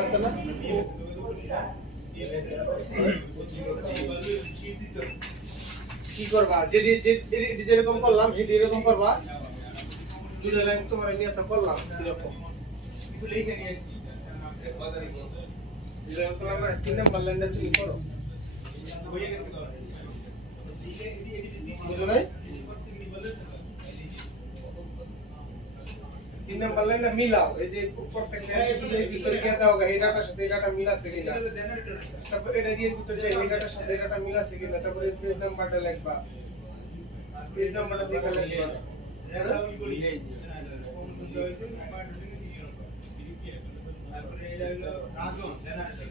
করতে না কি করবা যেরকম করলাম সেটি এরকম করবা দুটো লাইন তোমার নিয়ে তো করলাম এরকম কিছু লিখে নিয়ে এসেছি তিন নাম্বার লাইনটা তুমি করো বুঝো নাই তিন নাম্বার লাইনটা মিলাও এই যে প্রত্যেকটা ভিতরে গিয়ে দাও এই ডাটার সাথে এই ডাটা মিলাছে কিনা তারপর এটা দিয়ে ভিতরে যাই এই ডাটার সাথে এই ডাটা মিলাছে কিনা তারপরে পেজ নাম্বারটা লিখবা পেজ নাম্বারটা দেখে লিখবা তারপরে এটা হলো রাজন জেনারেটর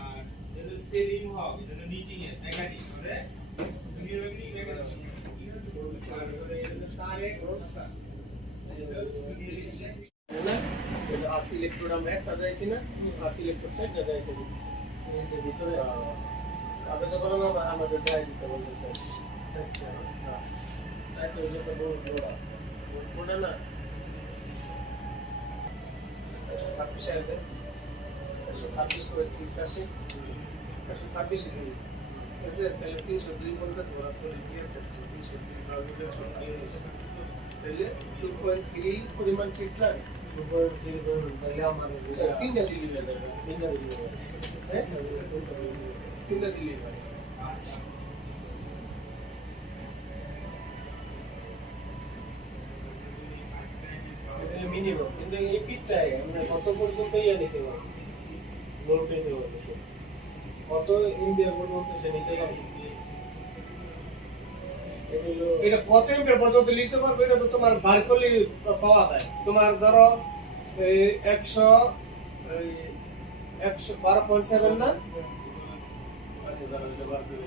আর এটা স্পেলিং হবে এটা নিটিং এর নেগেটিভ করে জুনিয়র বেগনি নেগেটিভ তারপরে এটা সারে রোসা এটা আর্ট ইলেকট্রোড আমরা একটা দেইছি না আর্ট ইলেকট্রোড চারটা দেইতে দিছি এর ভিতরে আবার যখন আমাদের দেয় দিতে বলতেছে আচ্ছা হ্যাঁ তাই তো এটা বড় না 126 আসবে 126 করে 6 আসে 126 দিই এই যে তাহলে 302 বলতেছে ওরা সরি দিয়ে 302 ভাগ করে 127 তাহলে 2.3 পরিমাণ ঠিক লাগে 2.3 বলুন তাহলে আমার তিনটা দিলি যাবে তিনটা দিলি যাবে হ্যাঁ তিনটা দিলি যাবে মিনিমাম কিন্তু এই পিটটাই আমরা কত পর্যন্ত ইয়া নিতে পারবো লোড নিতে পারবো কত এমপিআর পর্যন্ত সে নিতে পারবে এটা কত এমপিআর পর্যন্ত নিতে পারবে এটা তো তোমার বার করলে পাওয়া যায় তোমার ধরো 112.7 না আচ্ছা ধরো এটা বার করে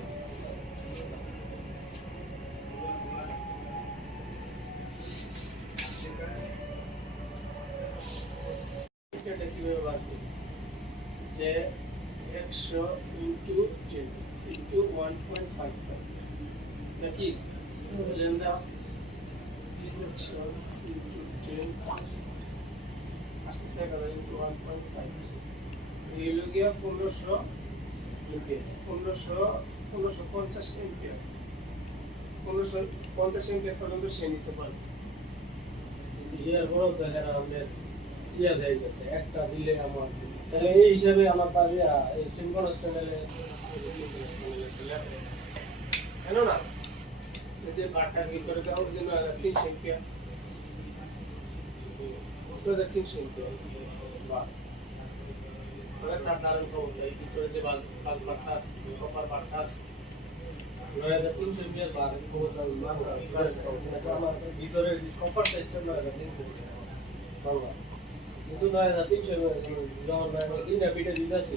এটা কিভাবে বার করব যে 100 ইনটু 10 ইনটু 1.55 নাকি লেন্দা 100 ইনটু 10 আসছে 1000 ইনটু 1.5 এই লগিয়া 1500 এমপিআর 1550 এমপিআর 1550 এমপিআর পর্যন্ত সে নিতে পারবে ইয়ার বড় দেখেন আমাদের ইয়া দেয় গেছে একটা দিলে আমার তাহলে এই হিসাবে আমার পাবে এই সিনক্রোনাস প্যানেলে কেন না এই যে বাটার ভিতরে দাও যে 300 এমপিআর 300 এমপিআর বাস মানে তার দারুণ ক্ষমতা এই ভিতরে যে বাস বাতাস কপার বাতাস 9300 এমপিআর বার ক্ষমতা আমার ভিতরে কপার সিস্টেম 9300 বাবা কিন্তু 9300 যখন তিনটা পিঠে দিতেছি